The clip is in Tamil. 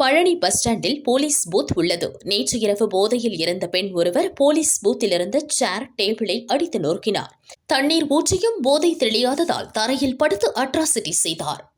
பழனி பஸ் ஸ்டாண்டில் போலீஸ் பூத் உள்ளது. நேற்று இரவு போதையில் இருந்த பெண் ஒருவர் போலீஸ் பூத்திலிருந்து சேர் டேபிளை அடித்து நொறுக்கினார். தண்ணீர் ஊற்றியும் போதை தெளியாததால் தரையில் படுத்து அட்ராசிட்டி செய்தார்.